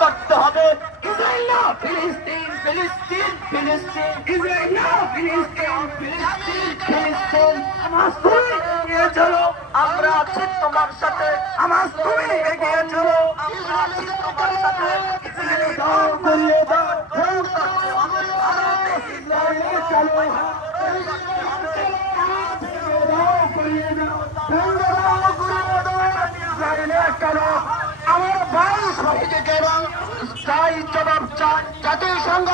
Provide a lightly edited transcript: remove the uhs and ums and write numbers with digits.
করতে হবে। ইসরায়েল না ফিলিস্তিন, ফিলিস্তিন, ফিলিস্তিন, ইসরায়েল না ফিলিস্তিন, ফিলিস্তিন, ফিলিস্তিন। হামাস তুমি এগিয়ে চলো, আমরা আছি তোমার সাথে। হামাস তুমি এগিয়ে চলো। আমরা আছি তোমার সাথে। ইসরায়েল দাও করিয়ে দাও, ইসরায়েল চলো, আমার ভাই শহীদকে এবং স্থায়ী জবাব চান জাতিসংঘ।